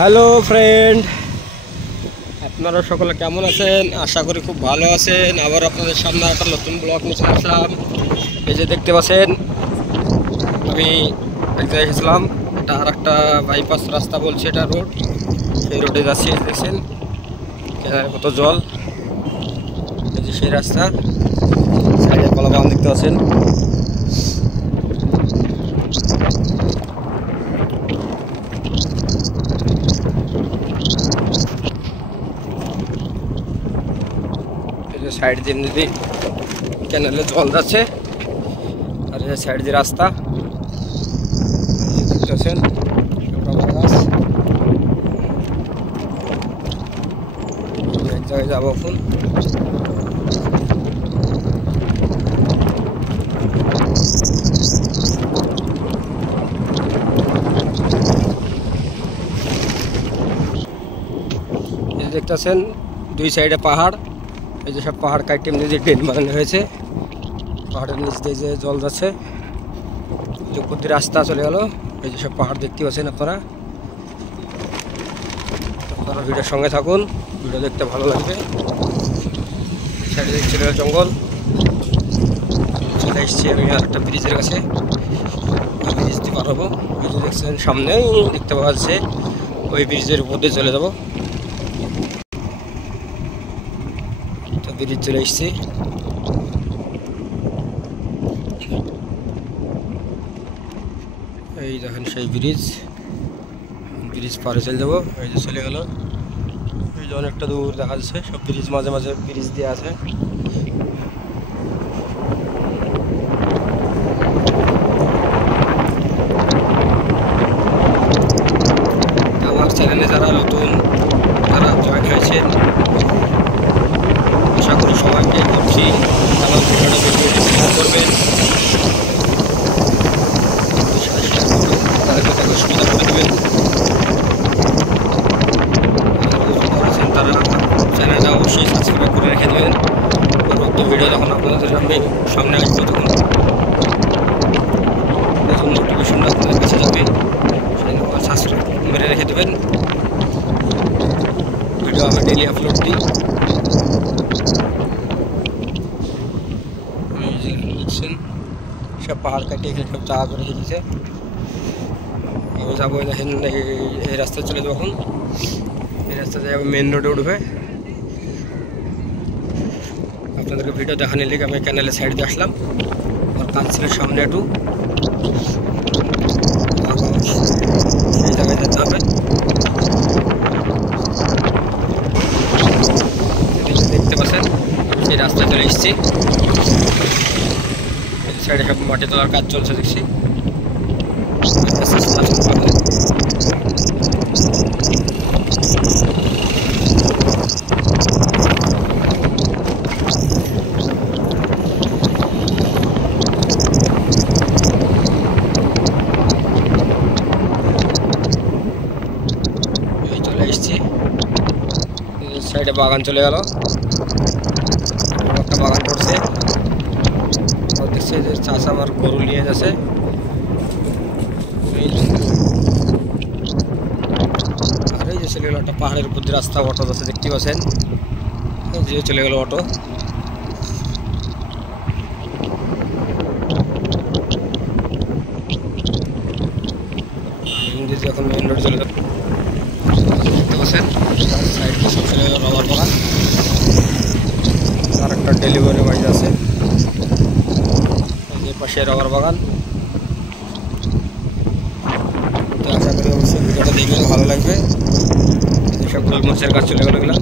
Hello friend, আপনারা সকলে কেমন আছেন? আশা করি খুব ভালো আছেন। আবার আপনাদের সামনে একটা নতুন ব্লগ নিয়ে আসলাম। এই যে দেখতে পাচ্ছেন, আমি এক জায়গায় এসেছিলাম। এটা আর একটা বাইপাস রাস্তা বলছে, এটা রোড। সেই রোডে যাচ্ছি, দেখছেন কত জল। এই যে সেই রাস্তা, সাইডে কলা বাগান দেখতে পাচ্ছেন। সাইড দিয়ে নদী, ক্যানেলে জল যাচ্ছে, আর সাইড দিয়ে রাস্তা দেখতেছেন। এক জায়গায় যাবো এখন। দেখতেছেন দুই সাইডে পাহাড়। এই যে সব পাহাড় কাটে এমনি যে ড্রেন বানানো হয়েছে, পাহাড়ের নিচ দিয়ে যে জল যাচ্ছে, যে উপর দিয়ে রাস্তা চলে গেল। এই যে সব পাহাড় দেখতে পাচ্ছেন আপনারা। ভিডিওর সঙ্গে থাকুন, ভিডিও দেখতে ভালো লাগবে। সাইডে দেখতে চলে গেল জঙ্গল। চলে এসেছি আমি আর একটা ব্রিজের কাছে, ব্রিজ দিয়ে পার হবো। এই যে দেখছেন সামনেই দেখতে পাওয়া যাচ্ছে, ওই ব্রিজের উপর দিয়ে চলে যাবো। ব্রিজ চলে এসেছি। এই দেখেন সেই ব্রিজ, ব্রিজ পারে চলে যাবো। এই যে চলে গেল, এই যে অনেকটা দূর দেখা যাচ্ছে। সব ব্রিজ মাঝে মাঝে ব্রিজ দিয়ে আছে। আমার চ্যানেলে যারা নতুন, যারা জয়েন হয়েছেন, আশা করি সবাইকে করছি আমার ভিডিওটা শেয়ার করবেন, তাদেরকে তাদের সুবিধা করে দেবেন। তারা চ্যানেলটা অবশ্যই সাবস্ক্রাইব করে রেখে দেবেন। পরবর্তী ভিডিও যখন আপনাদের সামনে আসবে, তখন নতুন নোটিফিকেশনটা আপনাদের কাছে যাবে। সাবস্ক্রাইব করে রেখে দেবেন। ভিডিও আমি ডেলি আপলোড দিই। দেখছেন সব পাহাড় কাটিয়ে এখানে সব জায়গা করে দিয়েছে। যাবো, দেখেন এই রাস্তায় চলে যাবো এখন। এই রাস্তা যাবো, মেন রোডে উঠবে। আপনাদেরকে ভিডিও দেখানোর লেগে আমি ক্যানেলের সাইড দিয়ে আসলাম। আমার কাজ ছিল সামনে একটু, সেই জায়গায় যেতে হবে। দেখতে পাচ্ছেন সেই রাস্তায় চলে এসেছি। সাইডে সব মাটি তোলার কাজ চলছে দেখছি। চলে এসছি, সাইডে বাগান চলে গেল। একটা বাগান পড়ছে, দেখছে যে চাষা আমার গরু নিয়ে যাচ্ছে। আর এই যে চলে গেল একটা পাহাড়ের উপর দিয়ে রাস্তা, অটো যাচ্ছে দেখতে পাচ্ছেন। যে চলে গেল অটো। এখন মেন রোড চলে গেল, দেখতে পাচ্ছেন। সাইড দিয়ে সব চলে গেল রবার বাগান। আর একটা ডেলিভারি বাইক আছে, পাশে রবার বাগান। তো আশা করি অবশ্যই ভিডিওটা দেখলে ভালো লাগবে। সব গোলমরিচের গাছ চলে গেল এগুলো।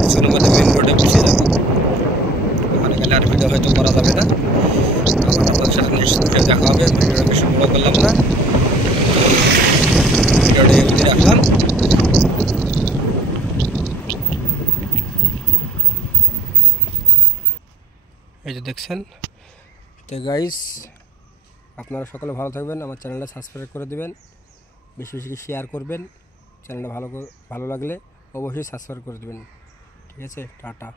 কিছুর মধ্যে মেন রোডে পিছিয়ে যাবে, ওখানে গেলে আর ভিডিও হয়তো করা যাবে না। আবার আপনাদের সাথে নেক্সট ভিডিও দেখা হবে। ভিডিওটা বেশি বড় করলাম না, ভিডিওটা এমনি রাখলাম। এই যে দেখছেন। তো গাইস, আপনারা সকলে ভালো থাকবেন। আমার চ্যানেলটা সাবস্ক্রাইব করে দেবেন, বেশি বেশি শেয়ার করবেন। চ্যানেলটা ভালো লাগলে অবশ্যই সাবস্ক্রাইব করে দেবেন। ঠিক আছে, টাটা।